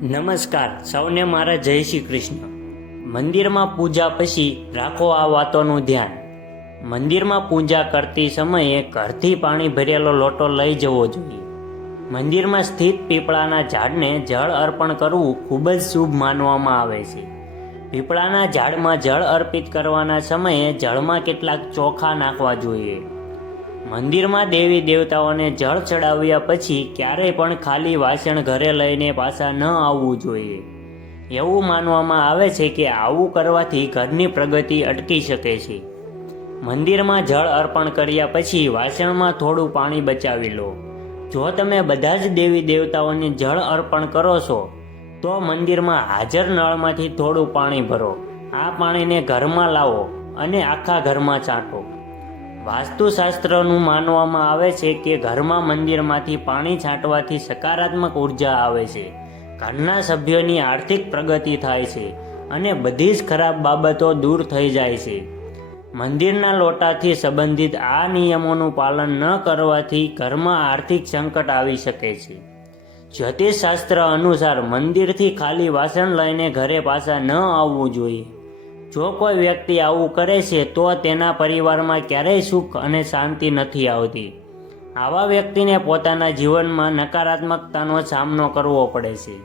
નમસ્કાર સૌને મારા જય શ્રી કૃષ્ણ। મંદિરમાં પૂજા પછી રાખો આ વાતોનું ધ્યાન। મંદિરમાં પૂજા કરતી સમયે ઘરથી પાણી ભરેલો લોટો લઈ જવો જોઈએ। મંદિરમાં સ્થિત પીપળાના ઝાડને જળ અર્પણ કરવું ખૂબ જ શુભ માનવામાં આવે છે। પીપળાના ઝાડમાં જળ અર્પિત કરવાના સમયે જળમાં કેટલાક ચોખા નાખવા જોઈએ। મંદિરમાં દેવી દેવતાઓને જળ ચડાવ્યા પછી ક્યારેય પણ ખાલી વાસણ ઘરે લઈને પાછા ન આવવું જોઈએ। એવું માનવામાં આવે છે કે આવું કરવાથી ઘરની પ્રગતિ અટકી શકે છે। મંદિરમાં જળ અર્પણ કર્યા પછી વાસણમાં થોડું પાણી બચાવી લો। જો તમે બધા જ દેવી દેવતાઓને જળ અર્પણ કરો છો તો મંદિરમાં હાજર નળમાંથી થોડું પાણી ભરો। આ પાણીને ઘરમાં લાવો અને આખા ઘરમાં છાંટો। વાસ્તુશાસ્ત્રનું માનવામાં આવે છે કે ઘરમાં મંદિરમાંથી પાણી છાંટવાથી સકારાત્મક ઉર્જા આવે છે, ઘરના સભ્યોની આર્થિક પ્રગતિ થાય છે અને બધી જ ખરાબ બાબતો દૂર થઈ જાય છે। મંદિરના લોટાથી સંબંધિત આ નિયમોનું પાલન ન કરવાથી ઘરમાં આર્થિક સંકટ આવી શકે છે। જ્યોતિષશાસ્ત્ર અનુસાર મંદિરથી ખાલી વાસણ લઈને ઘરે પાછા ન આવવું જોઈએ। જો કોઈ વ્યક્તિ આવું કરે છે તો તેના પરિવારમાં ક્યારેય સુખ અને શાંતિ નથી આવતી। આવા વ્યક્તિને પોતાના જીવનમાં નકારાત્મકતાનો સામનો કરવો પડે છે।